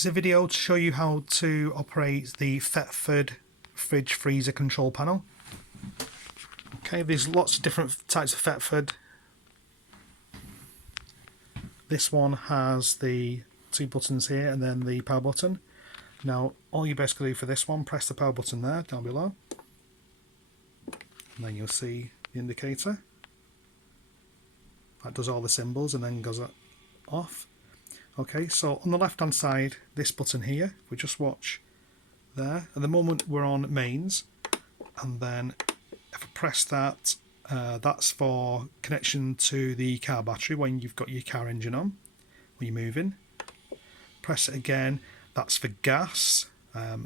This is a video to show you how to operate the Thetford fridge freezer control panel. Okay, there's lots of different types of Thetford. This one has the two buttons here and then the power button. Now all you basically do for this one, press the power button there down below, and then you'll see the indicator. That does all the symbols and then goes off. Okay, so on the left hand side, this button here, if we just watch there, at the moment we're on mains, and then if I press that, that's for connection to the car battery when you've got your car engine on, when you're moving. Press it again, that's for gas,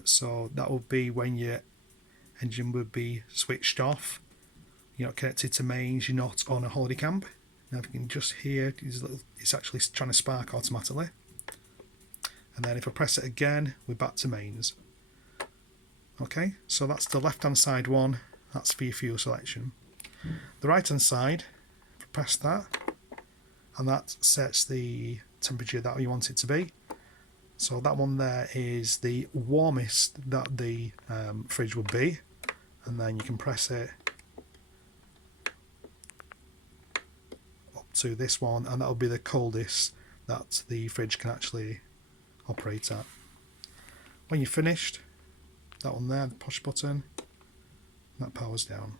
so that will be when your engine would be switched off, you're not connected to mains, you're not on a holiday camp. Now if you can just hear, it's actually trying to spark automatically. And then if I press it again, we're back to mains. Okay, so that's the left hand side one, that's for your fuel selection. The right hand side, if I press that, and that sets the temperature that you want it to be. So that one there is the warmest that the fridge would be, and then you can press it to this one, and that will be the coldest that the fridge can actually operate at. When you're finished, that one there, the push button, that powers down.